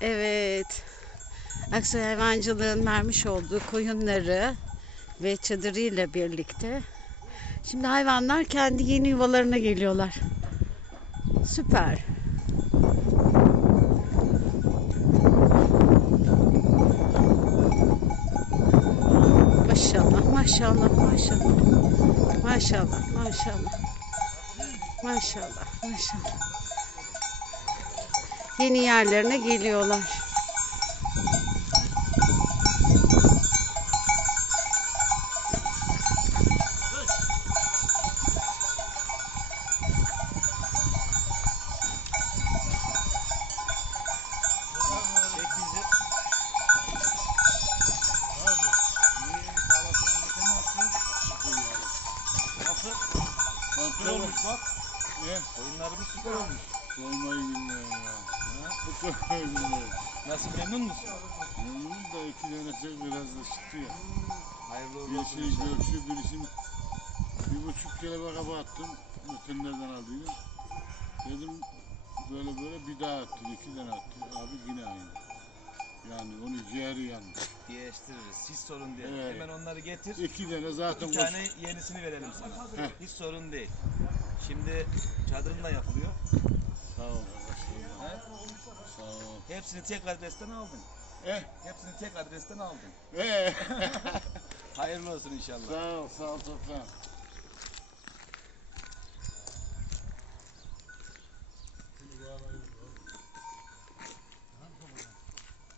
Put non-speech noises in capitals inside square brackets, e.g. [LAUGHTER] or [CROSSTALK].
Evet. Aksoy Hayvancılığın vermiş olduğu koyunları ve çadırıyla birlikte şimdi hayvanlar kendi yeni yuvalarına geliyorlar. Süper. Maşallah, maşallah, maşallah. Maşallah, maşallah. Maşallah, maşallah. Yeni yerlerine geliyorlar. Süper olmuş bak. Ne? Oyunlarımız süper olmuş. Sormayı bilmiyorum ya. Bu sormayı bilmiyorum. Nasıl memnun musun? Memnunum da iki tane çok biraz da çıktı ya. Hayırlı uğurlu olsun şey inşallah. gökşü birisini bir buçuk kere baka attım. Veterinerden aldıydım. Dedim böyle böyle bir daha attı, iki tane attı. Abi yine aynı. Yani onun ciğeri yanmış. Değiştiririz. Hiç sorun değil. Evet. Hemen onları getir. İki tane zaten Bir tane yenisini verelim sana. Heh. Hiç sorun değil. Şimdi çadırın da yapılıyor. Sağ ol. He? Sağ ol. Hepsini tek adresten aldın. Eh, Hepsini tek adresten aldın. eh. [LAUGHS] Hayırlı olsun inşallah. sağ ol, sağ ol toprağım.